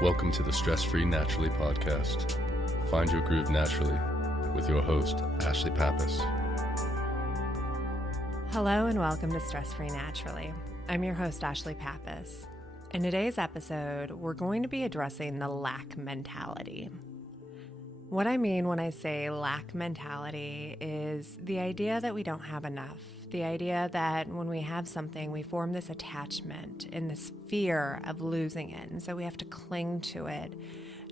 Welcome to the Stress-Free Naturally podcast. Find your groove naturally with your host, Ashlie Pappas. Hello and welcome to Stress-Free Naturally. I'm your host, Ashlie Pappas. In today's episode, we're going to be addressing the lack mentality. What I mean when I say lack mentality is the idea that we don't have enough. The idea that when we have something, we form this attachment and this fear of losing it. And so we have to cling to it,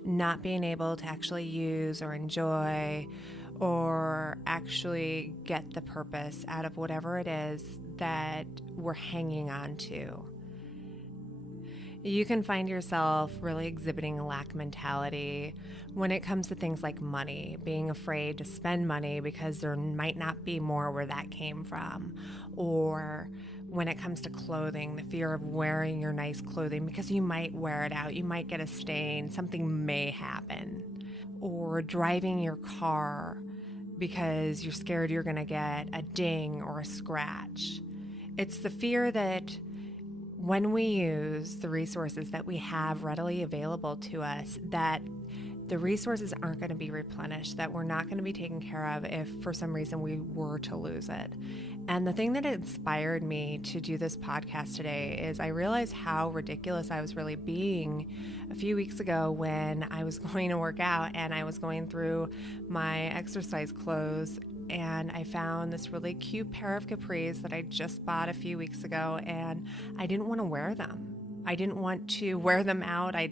not being able to actually use or enjoy or actually get the purpose out of whatever it is that we're hanging on to. You can find yourself really exhibiting a lack mentality when it comes to things like money, being afraid to spend money because there might not be more where that came from, or when it comes to clothing, the fear of wearing your nice clothing because you might wear it out, you might get a stain, something may happen, or driving your car because you're scared you're going to get a ding or a scratch. It's the fear that when we use the resources that we have readily available to us, that the resources aren't going to be replenished, that we're not going to be taken care of if for some reason we were to lose it. And the thing that inspired me to do this podcast today is I realized how ridiculous I was really being a few weeks ago when I was going to work out and I was going through my exercise clothes, and I found this really cute pair of capris that I just bought a few weeks ago, and I didn't want to wear them. I didn't want to wear them out. I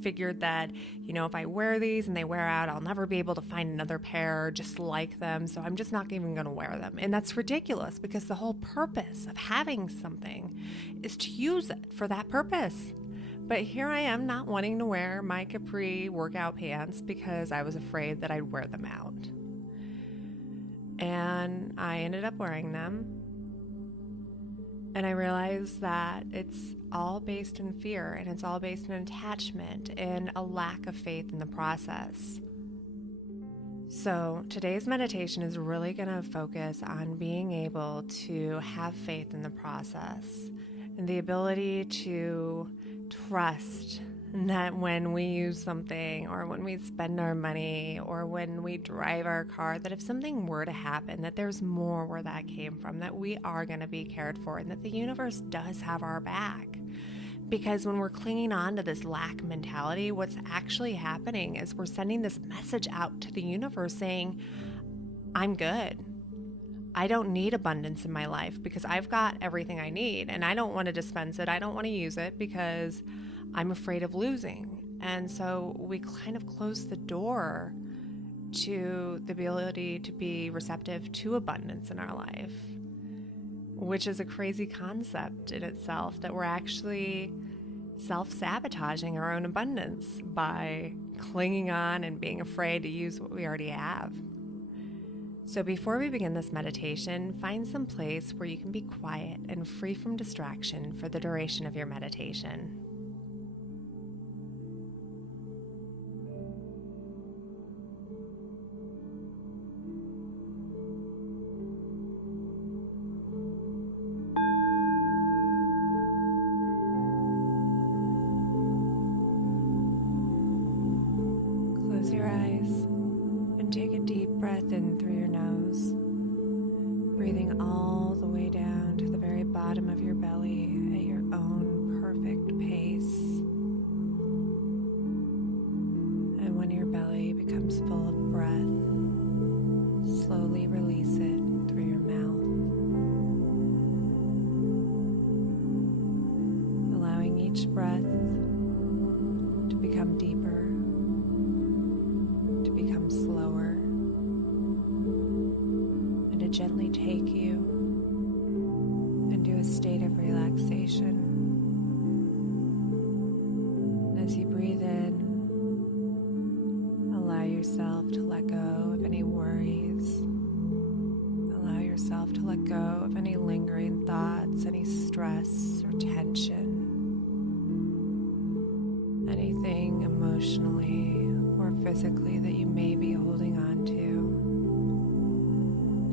figured that, if I wear these and they wear out, I'll never be able to find another pair just like them, so I'm just not even going to wear them. And that's ridiculous because the whole purpose of having something is to use it for that purpose. But here I am not wanting to wear my capri workout pants because I was afraid that I'd wear them out. And I ended up wearing them. And I realized that it's all based in fear, and it's all based in attachment and a lack of faith in the process. So today's meditation is really going to focus on being able to have faith in the process and the ability to trust that when we use something or when we spend our money or when we drive our car, that if something were to happen, that there's more where that came from, that we are going to be cared for, and that the universe does have our back. Because when we're clinging on to this lack mentality, what's actually happening is we're sending this message out to the universe saying, I'm good. I don't need abundance in my life because I've got everything I need, and I don't want to dispense it. I don't want to use it because I'm afraid of losing. And so we kind of close the door to the ability to be receptive to abundance in our life, which is a crazy concept in itself, that we're actually self-sabotaging our own abundance by clinging on and being afraid to use what we already have. So before we begin this meditation, find some place where you can be quiet and free from distraction for the duration of your meditation. Close your eyes and take a deep breath in through your nose, breathing all the way down to the very bottom of your belly at your own perfect pace. And when your belly becomes full of breath, slowly release it through your mouth, allowing each breath to become deeper, to become slower, and to gently take you into a state of relaxation. As you breathe in, allow yourself to let go of any worries. Allow yourself to let go of any lingering thoughts, any stress or tension, anything emotionally or physically that you may be holding on to.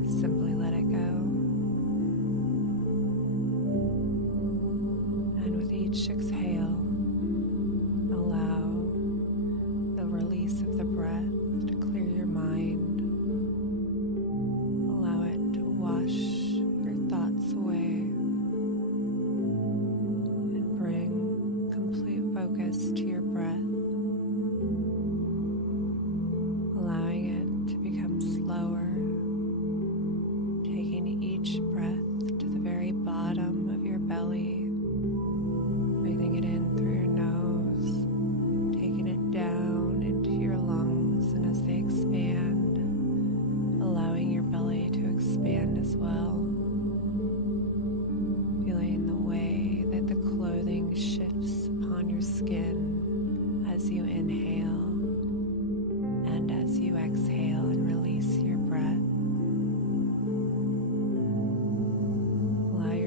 Just simply let it go. And with each exhale, allow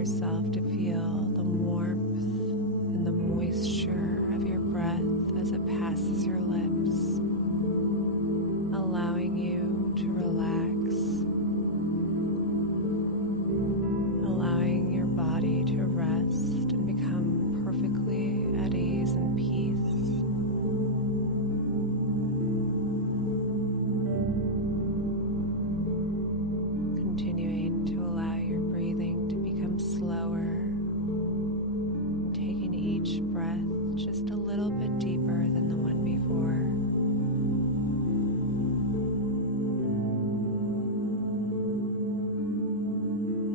yourself to feel the warmth and the moisture of your breath as it passes your lips, allowing you to relax, allowing your body to rest and become perfectly at ease and peace. Continuing to allow your breathing to become slower, and taking each breath just a little bit deeper than the one before.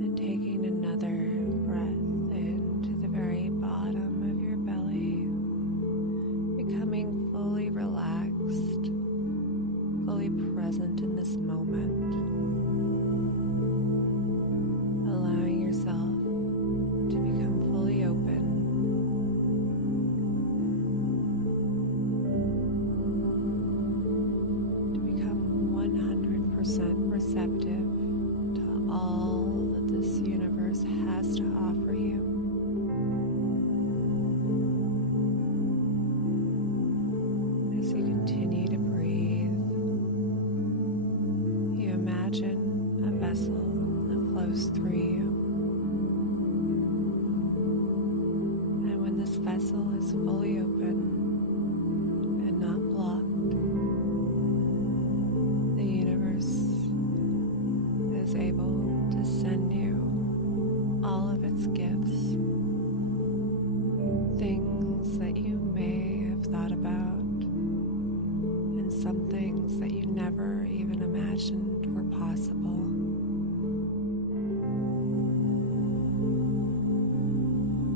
And taking another breath into the very bottom of your belly, becoming fully relaxed, fully present in this moment. Allowing yourself to become fully open, to become 100% receptive to all that this universe has to offer you. As you continue to breathe, you imagine a vessel that flows through you. And when this vessel is fully open and not blocked, the universe is able to send you all of its gifts, things that you may have thought about, and some things that you never even imagined were possible.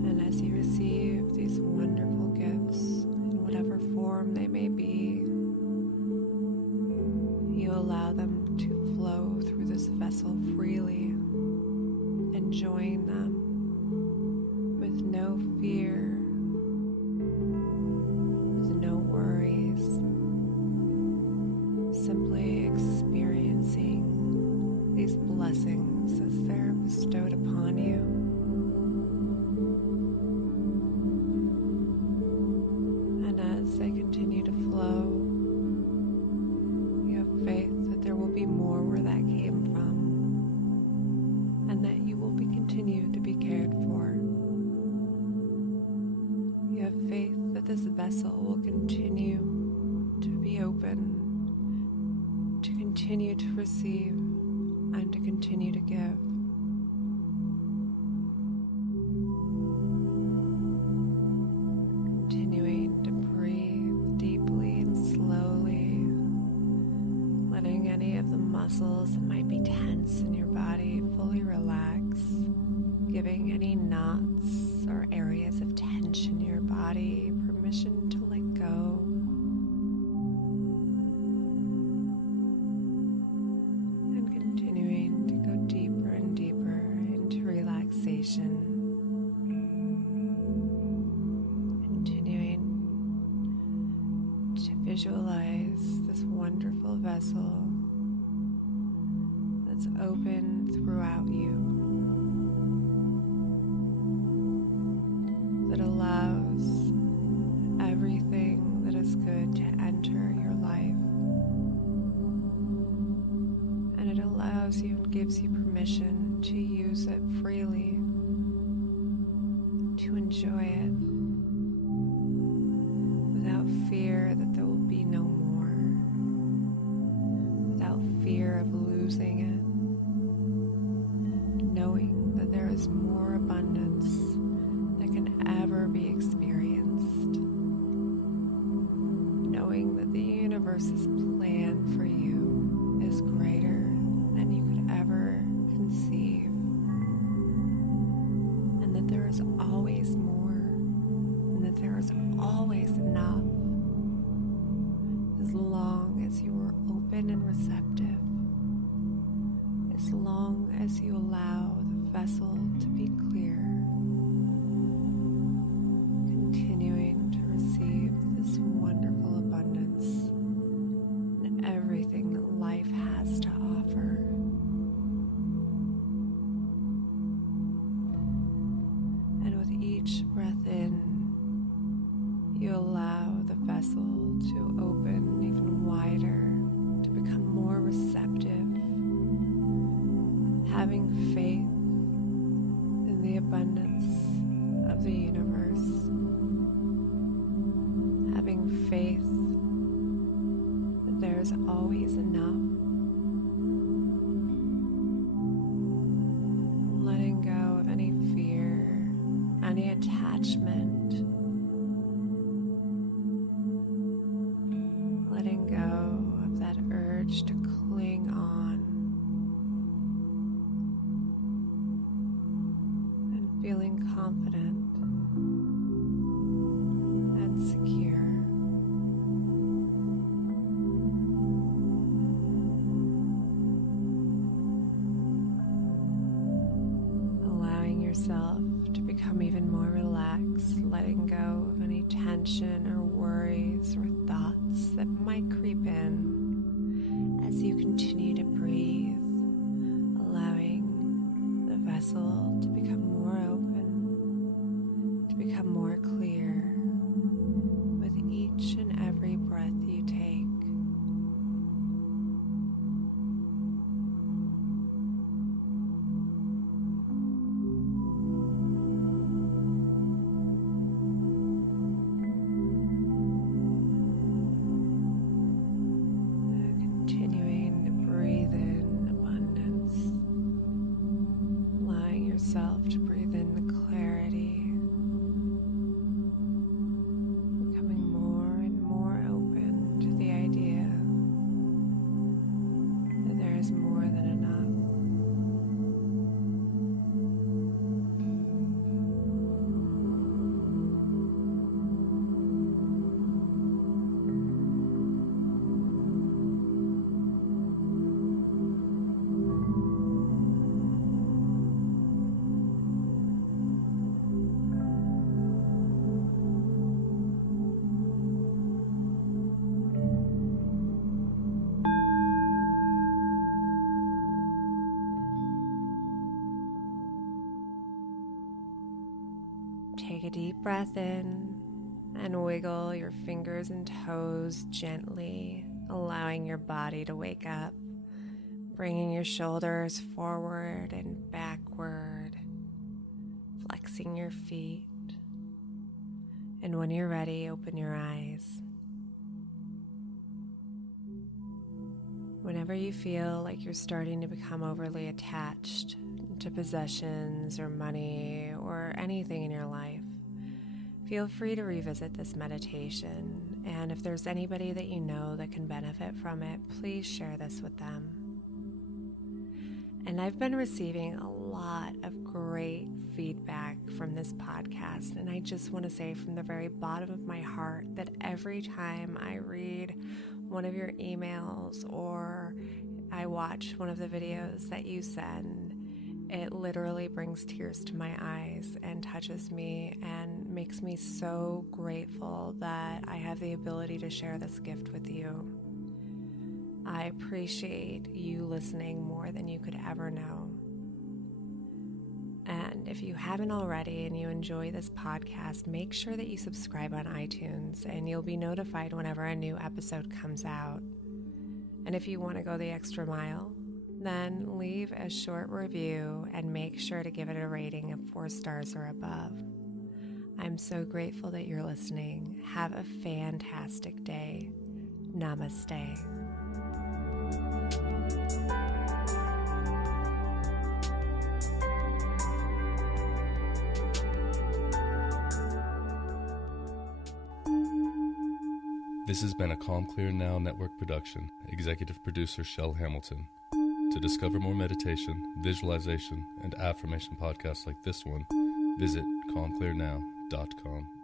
And as you receive these wonderful gifts, in whatever form they may be, you allow them to flow through this vessel freely, enjoying them with no fear, with no worries, simply experiencing these blessings as they're bestowed upon you. And as they continue to flow, you have faith that there will be more where that came from, and that you will be continued to be cared for. You have faith that this vessel will continue to be open, to continue to receive, and to continue to give. Continuing to breathe deeply and slowly, letting any of the muscles that might be tense in your body fully relax, giving any knots or areas of tension in your body permission to let go. And continuing to go deeper and deeper into relaxation. Continuing to visualize this wonderful vessel that's open throughout you, that allows everything that is good to enter your life. And it allows you and gives you permission to use it freely, to enjoy it without fear that there will be no more, without fear of losing it, knowing that there is more abundance that can ever be experienced, knowing that the universe's plan for you is greater than you could ever conceive, and that there is always more, and that there is always enough, as long as you are open and receptive, as long as you allow the vessel to be clear, continuing to receive this wonderful abundance and everything that life has to offer. each breath in, you allow the vessel to open even wider, to become more receptive, having faith in the abundance of the universe, having faith that there's always enough. Letting go of any fear, any attachment, letting go of that urge to cling on, and feeling confident and secure. Yourself to become even more relaxed, letting go of any tension or worries or thoughts that might creep in as you continue to breathe, allowing the vessel to become more open, to become more clear with each and every breath you take. To breathe in the clarity, becoming more and more open to the idea that there is more than enough. Take a deep breath in and wiggle your fingers and toes gently, allowing your body to wake up, bringing your shoulders forward and backward, flexing your feet. And when you're ready, open your eyes. Whenever you feel like you're starting to become overly attached to possessions or money or anything in your life, feel free to revisit this meditation. And if there's anybody that you know that can benefit from it, please share this with them. And I've been receiving a lot of great feedback from this podcast, and I just want to say from the very bottom of my heart that every time I read one of your emails or I watch one of the videos that you send, it literally brings tears to my eyes and touches me and makes me so grateful that I have the ability to share this gift with you. I appreciate you listening more than you could ever know. And if you haven't already and you enjoy this podcast, make sure that you subscribe on iTunes and you'll be notified whenever a new episode comes out. And if you want to go the extra mile, then leave a short review and make sure to give it a rating of 4 stars or above. I'm so grateful that you're listening. Have a fantastic day. Namaste. This has been a Calm Clear Now Network production. Executive producer Shell Hamilton. To discover more meditation, visualization, and affirmation podcasts like this one, visit calmclearnow.com.